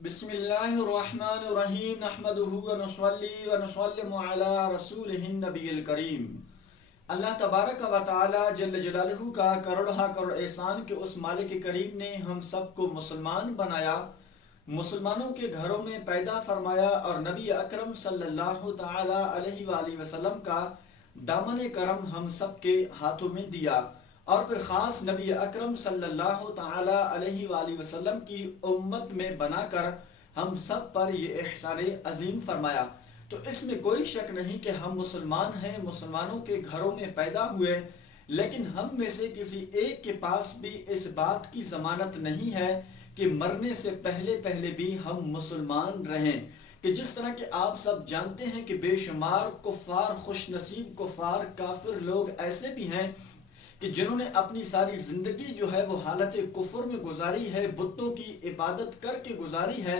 बिस्मिल्लाहिर्रहमानिर्रहीम नहमदुहु व नुसल्ली व नुसल्लिमु अला रसूलिहिन नबिय्यिल करीम। अल्लाह तबारक व तआला जल्ल जलालुहु का करोड़ करोड़ एहसान के उस मालिक करीम ने हम सबको मुसलमान बनाया, मुसलमानों के घरों में पैदा फरमाया और नबी अकरम सल्लल्लाहु तआला अलैहि वसल्लम का दामन करम हम सब के हाथों में दिया और फिर खास नबी अकरम सल्लल्लाहु तआला अलैहि वसल्लम की उम्मत में बनाकर हम सब पर ये एहसान अजीम फरमाया। तो इसमें कोई शक नहीं कि हम मुसलमान हैं, मुसलमानों के घरों में पैदा हुए, लेकिन हम में से किसी एक के पास भी इस बात की जमानत नहीं है कि मरने से पहले पहले भी हम मुसलमान रहें। कि जिस तरह के आप सब जानते हैं कि बेशुमार कुफार, खुशनसीब कुफार, काफिर लोग ऐसे भी हैं कि जिन्होंने अपनी सारी जिंदगी जो है वो हालत कुफर में गुजारी है, बुतों की इबादत करके गुजारी है,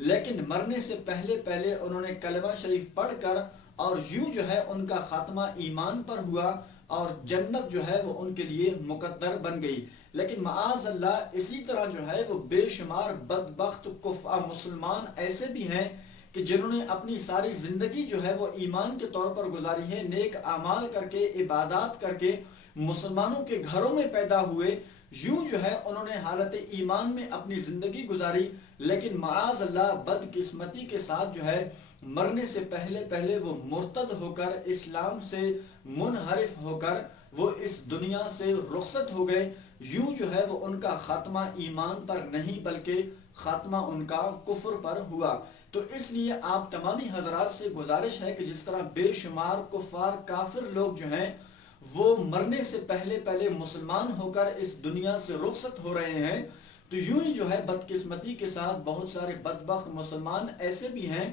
लेकिन मरने से पहले पहले उन्होंने कलमा शरीफ पढ़कर और यूं जो है उनका खात्मा ईमान पर हुआ और जन्नत जो है वो उनके लिए मुकद्दर बन गई। लेकिन माआज अल्लाह इसी तरह जो है वो बेशुमार बदबख्त कुफा मुसलमान ऐसे भी हैं कि जिन्होंने अपनी सारी जिंदगी जो है वो ईमान के तौर पर गुजारी है, नेक अमाल करके, इबादत करके, मुसलमानों के घरों में पैदा हुए, यूं जो है उन्होंने हालत ईमान में अपनी जिंदगी गुजारी, लेकिन माआज अल्लाह बदकिस्मती के साथ जो है मरने से पहले पहले वो मुर्तद होकर, इस्लाम से मुनहरिफ होकर वो इस दुनिया से रुखसत हो गए। यूं जो है वो उनका खात्मा ईमान पर नहीं बल्कि खात्मा उनका कुफर पर हुआ। तो इसलिए आप तमामी हजरात से गुजारिश है कि जिस तरह बेशुमार कुफार काफिर लोग जो हैं वो मरने से पहले पहले मुसलमान होकर इस दुनिया से रुखसत हो रहे हैं, तो यूं ही जो है बदकिस्मती के साथ बहुत सारे बदबख्त मुसलमान ऐसे भी हैं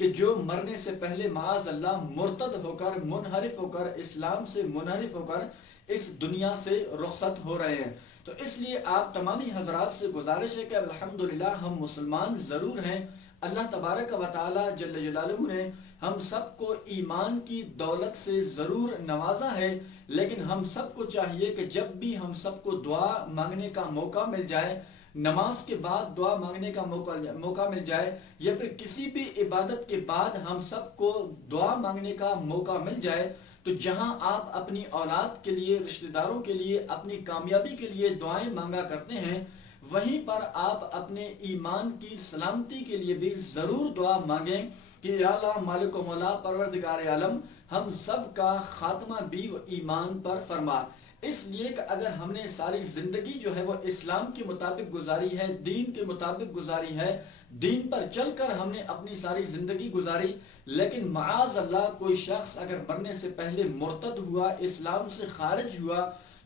कि जो मरने से पहले माज अल्लाह मुर्तद होकर, मुनहरिफ होकर, इस्लाम से मुनहरिफ होकर इस दुनिया से रुखसत हो रहे हैं। तो इसलिए आप तमामी हजरात से गुजारिश है कि अल्हम्दुलिल्लाह हम मुसलमान जरूर हैं। अल्लाह तबारक व तआला जल्ल जलालुहु ने हम सबको ईमान की दौलत से जरूर नवाजा है, लेकिन हम सबको चाहिए कि जब भी हम सबको दुआ मांगने का मौका मिल जाए, नमाज के बाद दुआ मांगने का मौका मिल जाए, या फिर किसी भी इबादत के बाद हम सबको दुआ मांगने का मौका मिल जाए, तो जहां आप अपनी औलाद के लिए, रिश्तेदारों के लिए, अपनी कामयाबी के लिए दुआएं मांगा करते हैं, वहीं पर आप अपने ईमान की सलामती के लिए भी जरूर दुआ मांगें कि या अल्लाह मालिक व मौला परवरदिगार आलम हम सब का खात्मा भी ईमान पर फरमा। इसलिए कि अगर हमने सारी जिंदगी जो है वो इस्लाम के मुताबिक गुजारी है, दीन के मुताबिक गुजारी है, दीन पर चलकर हमने अपनी सारी जिंदगी गुजारी, लेकिन माआज अल्लाह कोई शख्स अगर मरने से पहले मुर्तद हुआ, इस्लाम से खारिज हुआ,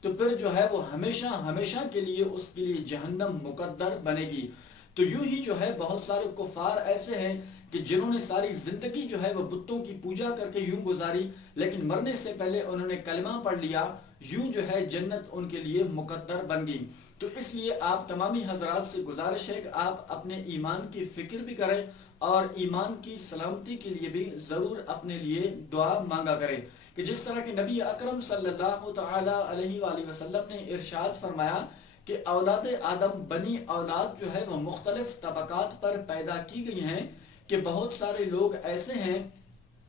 तो फिर जो है वो हमेशा हमेशा के लिए उसके लिए जहन्नम मुकद्दर बनेगी। तो यूं ही जो है बहुत सारे कुफार ऐसे हैं कि जिन्होंने सारी जिंदगी जो है वो बुतों की पूजा करके यूं गुजारी, लेकिन मरने से पहले उन्होंने कलमा पढ़ लिया, यूं जो है जन्नत उनके लिए मुकद्दर बन गई। तो इसलिए आप तमामी हजरात से गुजारिश है कि आप अपने ईमान की फिक्र भी करें और ईमान की सलामती के लिए भी जरूर अपने लिए दुआ मांगा करें। कि जिस तरह के नबी अकरम सल्लल्लाहु तआला अलैहि वसल्लम ने इरशाद फरमाया कि औलाद आदम, बनी औलाद जो है वो मुख्तलिफ तबकात पर पैदा की गई हैं, कि बहुत सारे लोग ऐसे हैं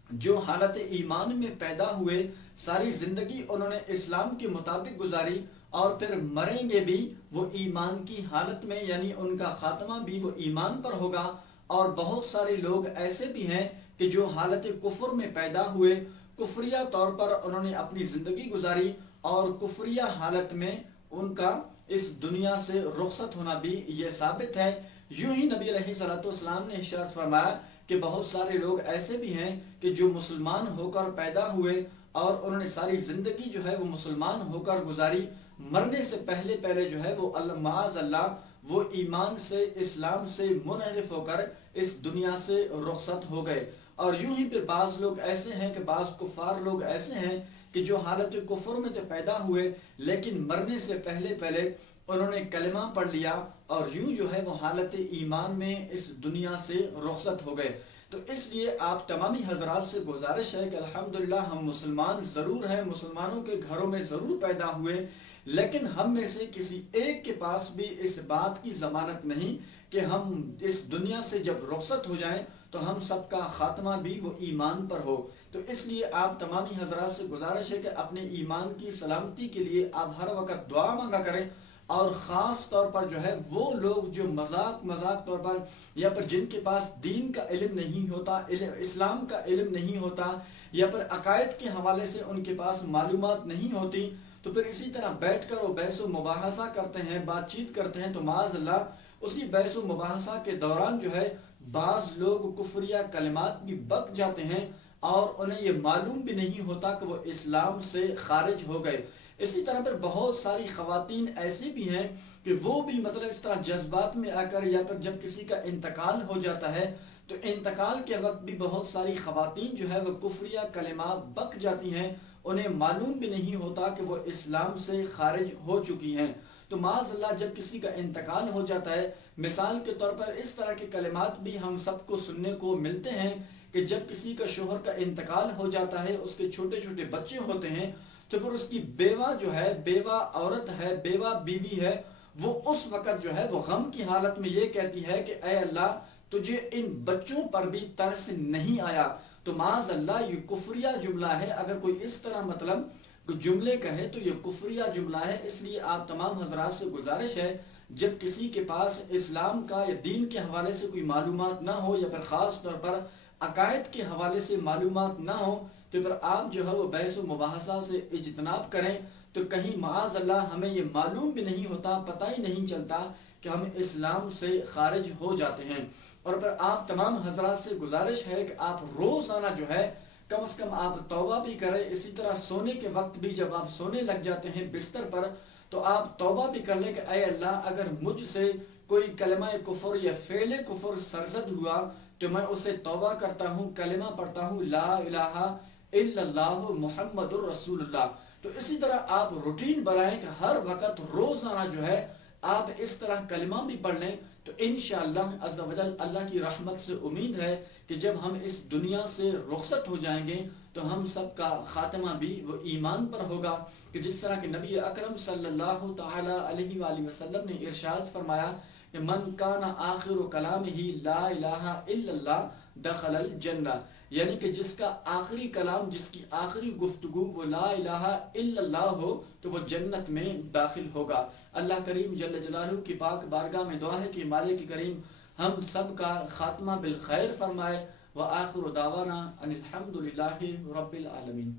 जो हालत ईमान में पैदा हुए, सारी जिंदगी उन्होंने इस्लाम के मुताबिक गुजारी और फिर मरेंगे भी वो ईमान की हालत में, यानी उनका खात्मा भी वो ईमान पर होगा। और बहुत सारे लोग ऐसे भी हैं कि जो हालत कुफर में पैदा हुए, कुफरिया तौर पर उन्होंने अपनी जिंदगी गुजारी और कुफरिया हालत में उनका इस दुनिया से रुखसत होना भी ये साबित है। यूं ही नबी अलैहिस्सलाम ने इरशाद फरमाया कि बहुत सारे लोग ऐसे भी हैं कि जो मुसलमान होकर पैदा हुए और उन्होंने सारी जिंदगी जो है वो मुसलमान होकर गुजारी, मरने से पहले पहले जो है वो माअज़ अल्लाह वो ईमान से, इस्लाम से मुनहरिफ होकर इस दुनिया से रुखसत हो गए। और यूं ही फिर बाज लोग ऐसे हैं कि बाज कुफार लोग ऐसे हैं कि जो हालत कुफर में तो पैदा हुए, लेकिन मरने से पहले पहले उन्होंने कलमा पढ़ लिया और यूं जो है वो हालत ईमान में इस दुनिया से रुखसत हो गए। तो इसलिए आप तमामी हजरात से गुजारिश है कि अल्हम्दुलिल्लाह हम मुसलमान जरूर हैं, मुसलमानों के घरों में जरूर पैदा हुए, लेकिन हम में से किसी एक के पास भी इस बात की जमानत नहीं کہ ہم اس دنیا سے جب رخصت ہو جائیں تو ہم سب کا خاتمہ بھی وہ ایمان پر ہو۔ تو اس لیے آپ تمامی حضرات سے گزارش ہے کہ اپنے ایمان کی سلامتی کے لیے آپ ہر وقت دعا مانگا کریں، اور خاص طور پر جو ہے وہ لوگ جو مذاق طور پر یا پر جن کے پاس دین کا علم نہیں ہوتا، اسلام کا علم نہیں ہوتا، یا پر عقائد کے حوالے سے ان کے پاس معلومات نہیں ہوتی، تو پھر اسی طرح بیٹھ کر وہ بحث و مباحثہ کرتے ہیں، بات چیت کرتے ہیں، تو معاذ اللہ اسی بحث و مباحثہ کے دوران جو ہے بعض لوگ کفریہ کلمات بھی بک جاتے ہیں اور انہیں یہ معلوم بھی نہیں ہوتا کہ وہ اسلام سے خارج ہو گئے۔ اسی طرح پر بہت ساری خواتین ایسی بھی ہیں کہ وہ بھی مطلب اس طرح جذبات میں آ کر، یا پھر جب کسی کا انتقال ہو جاتا ہے تو انتقال کے وقت بھی بہت ساری خواتین جو ہے وہ کفریہ کلمات بک جاتی ہیں، انہیں معلوم بھی نہیں ہوتا کہ وہ اسلام سے خارج ہو چکی ہیں۔ تو معاذ اللہ جب کسی کا انتقال ہو جاتا ہے، مثال کے طور پر اس طرح کے کلمات بھی ہم سب کو سننے کو ملتے ہیں کہ جب کسی کا شوہر کا انتقال ہو جاتا ہے، اس کے چھوٹے چھوٹے بچے ہوتے ہیں، تو پھر اس کی بیوہ جو ہے، بیوہ عورت ہے، بیوہ بیوی ہے، وہ اس وقت جو ہے وہ غم کی حالت میں یہ کہتی ہے کہ اے اللہ تجھے ان بچوں پر بھی ترس نہیں آیا۔ تو معاذ اللہ یہ کفریہ جملہ ہے، اگر کوئی اس طرح مطلب جملے کہے تو یہ کفریہ جملہ ہے۔ اس لیے آپ تمام حضرات سے گزارش ہے جب کسی کے پاس اسلام کا یا دین کے حوالے سے کوئی معلومات نہ ہو، یا پھر خاص طور پر عقائد کے حوالے سے معلومات نہ ہو، تو پھر آپ جو ہے وہ بحث و مباحثہ سے اجتناب کریں، تو کہیں معاذ اللہ ہمیں یہ معلوم بھی نہیں ہوتا، پتہ ہی نہیں چلتا کہ ہم اسلام سے خارج ہو جاتے ہیں۔ اور پھر آپ تمام حضرات سے گزارش ہے کہ آپ روزانہ جو ہے کم از کم آپ توبہ بھی کریں۔ اسی طرح سونے کے وقت بھی جب آپ سونے لگ جاتے ہیں بستر پر، تو آپ توبہ بھی کر لیں کہ اے اللہ اگر مجھ سے کوئی کلمہ کفر یا فعل کفر سرزد ہوا تو میں اسے توبہ کرتا ہوں، کلمہ پڑھتا ہوں لا الہ الا اللہ محمد الرسول اللہ۔ تو اسی طرح آپ روٹین بنائیں کہ ہر وقت روزانہ جو ہے آپ اس طرح کلمہ بھی پڑھ لیں، تو انشاءاللہ عز و جل اللہ کی رحمت سے امید ہے کہ جب ہم اس دنیا سے رخصت ہو جائیں گے تو ہم سب کا خاتمہ بھی وہ ایمان پر ہوگا، کہ جس طرح کہ نبی اکرم صلی اللہ تعالی علیہ وآلہ وسلم نے ارشاد فرمایا کہ من کان آخر کلامہ لا الہ الا اللہ دخل الجنہ، یعنی کہ جس کا آخری کلام، جس کی آخری گفتگو وہ لا الہ الا اللہ ہو تو وہ جنت میں داخل ہوگا۔ اللہ کریم جل جلالہ کی پاک بارگاہ میں دعا ہے کہ مالک کریم ہم سب کا خاتمہ بالخیر فرمائے۔ وآخر دعوانا ان الحمد للہ رب العالمین۔